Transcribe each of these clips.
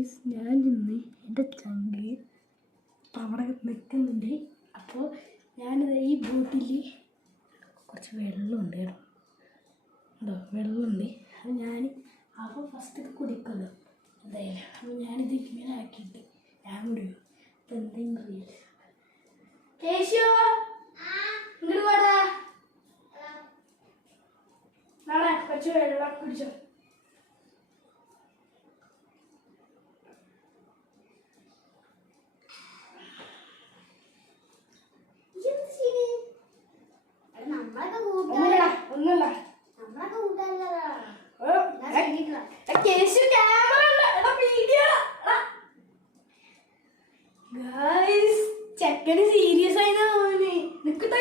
Guys, ഞാൻ ഇന്ന് എൻ്റെ ചങ്ക് അവിടെ നിൽക്കുന്നുണ്ട്. അപ്പോൾ ഞാനിത് ഈ ബോട്ടിൽ കുറച്ച് വെള്ളമുണ്ട് കേട്ടോ, എന്തോ വെള്ളമുണ്ട്. അപ്പോൾ ഞാൻ അപ്പോൾ ഫസ്റ്റ് ഇത് കുടിക്കുമല്ലോ എന്തായാലും. അപ്പോൾ ഞാനിത് ഇങ്ങനെ ആക്കിയിട്ട് ഞാൻ കുടിക്കും. അപ്പോൾ എന്തെങ്കിലും അറിയില്ല. കേശു ഇങ്ങോട്ട് പോടാ, നാളെ കുറച്ച് വെള്ളം കുടിച്ചോ. ചെക്കന് സീരിയസ് ആയി തോന്നി. നിക്കട്ടെ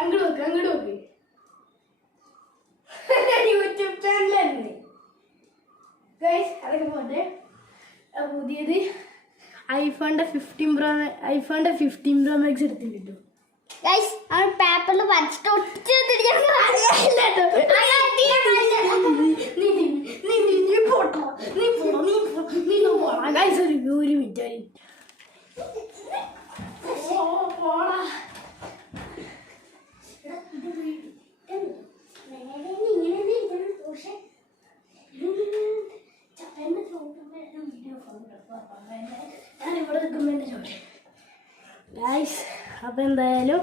അങ്ങോട്ട് നോക്ക്. യൂട്യൂബ് ചാനലായിരുന്നു ഗൈസ്. അതൊക്കെ പോട്ടെ. പുതിയത് ഐഫോണിന്റെ 15 Pro Max എടുത്തിട്ടു ഗൈസ്. ആ പേപ്പറിൽ വരച്ചിട്ട് ഒരു മിനിറ്റ് ഞാനിവിടെ നിൽക്കുമ്പോൾ ഗൈസ്. അപ്പം എന്തായാലും